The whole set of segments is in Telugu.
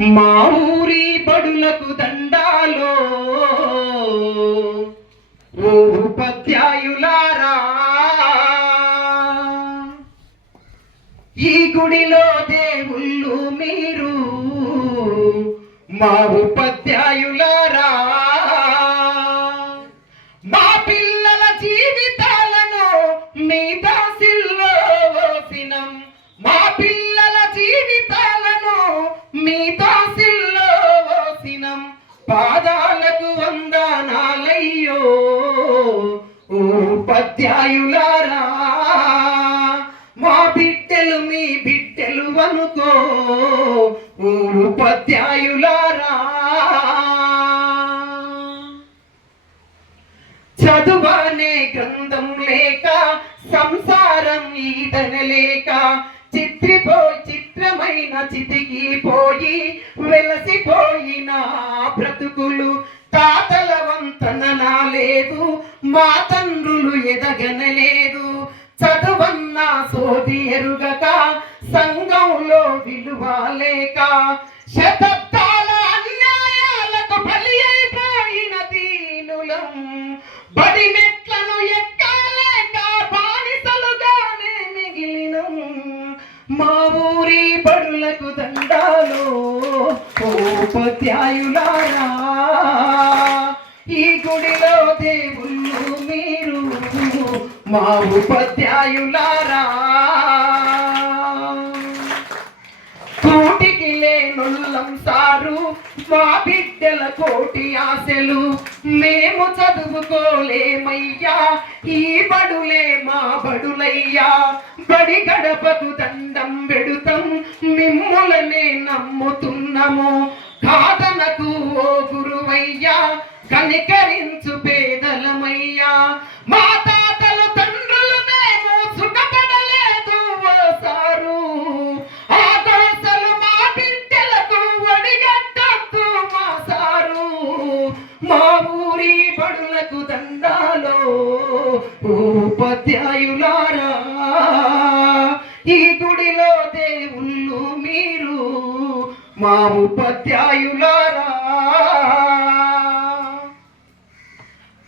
మా ఊరి బడులకు దండాలో ఓ ఉపాధ్యాయులారా. ఈ గుడిలో దేవుళ్ళు మీరు మా ఉపాధ్యాయులారా. ఉపాధ్యాయులారా మా బిడ్డలు మీ బిడ్డలు అనుకో. ఓ ఉపాధ్యాయులారా చదువనే గ్రంథం లేక సంసారం ఈదనలేక చిత్రిపో చిత్రమైన చితికిపోయి వెలసిపోయిన బ్రతుకులు తాతల వంతన లేదు మా తండ్రులు ఎదగనలేదు చదువన్న సోది ఎరుగక సంఘంలో విలువ లేక శతాబ్దాల అన్యాయాలకు బలి అయిపోయిన దీనులం. బడి మెట్లను ఎక్కలేక బానిసలుగానే మిగిలినం. మా ఊరి బడులకు దండాలు ఉపాధ్యాయులారా. ఈ గుడిలో దేవుడు మా ఉపాధ్యాయులారా కోటికి లేనుల్లం సారు మా బిడ్డల కోటి ఆశలు మేము చదువుకోలేమయ్యా. ఈ బడులే మా బడులయ్యా. బడి గడపకు దండం పెడుతాం మిమ్ములనే నమ్ముతున్నాము. కాదనకు ఓ గురువయ్యా కనికరించు పేదలమయ్యా. మా ఉపాధ్యాయులారా ఈ గుడిలో దేవుళ్ళు మీరు మా ఉపాధ్యాయులారా.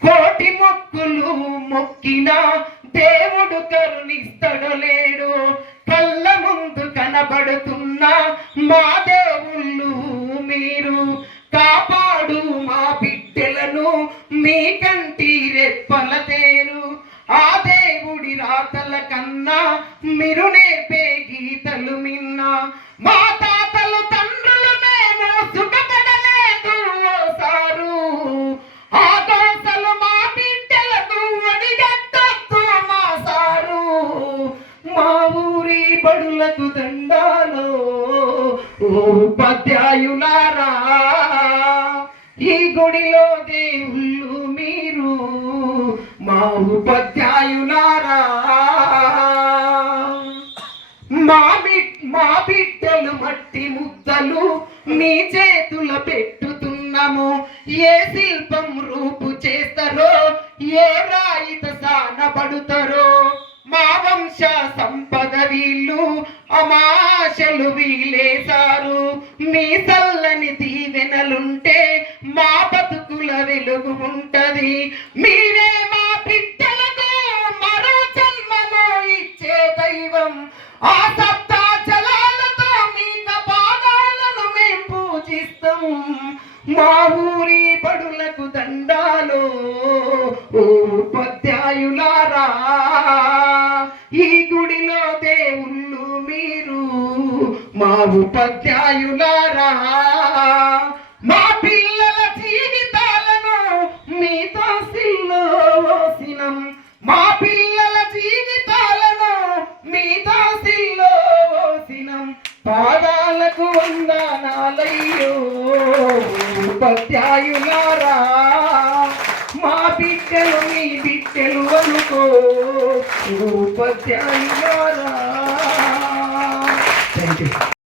కోటి మొక్కులు మొక్కిన దేవుడు కరుణిస్తడలేడు కళ్ళ ముందు కనబడుతున్న మా దేవుళ్ళు మీరు కాపాడు మా బిడ్డలను మీ కంటి రెప్పల తేరు. ఆ రాతల కన్నా మీరు నేర్పే గీతలు మిన్న. మా తాతలు తండ్రులు మేము సుఖపడలేదు సారు. ఆ దోసలు మా బిడ్డలకు ఒడిగట్టొద్దు మా సారు. మా ఊరి బడులకు దండాలో ఓ ఉపాధ్యాయులారా. ఈ గుడిలో దేవుళ్ళు మీరు. మా ఉపాధ్యాయు మా మా బిడ్డలు మట్టి ముద్దలు మీ చేతుల పెట్టుతున్నాము. ఏ శిల్పం రూపు చేస్తారో ఏ రాయిత సానబడుతారో మా వంశ సంపద వీళ్ళు అమాశలు వీలేశారు. మీ చల్లని దీవెనలుంటే మా బతుకుల వెలుగు ఉంటది. మీరే మా ఊరి బడులకు దండాలో ఓ ఉపాధ్యాయులారా. ఈ గుడిలో దేవుళ్ళు మీరు మా ఉపాధ్యాయులారా. మా పిల్లల జీవితాలను మీతో సిల్లోసినం మా పిల్లల జీవితాలను మీతో సిల్లోసినం పాదాలకు వందనాలయ్యో. ఉపాధ్యాయులారా మా బిడ్డలు మీ బిడ్డలు అనుకో. ఉపాధ్యాయులారా థ్యాంక్ యూ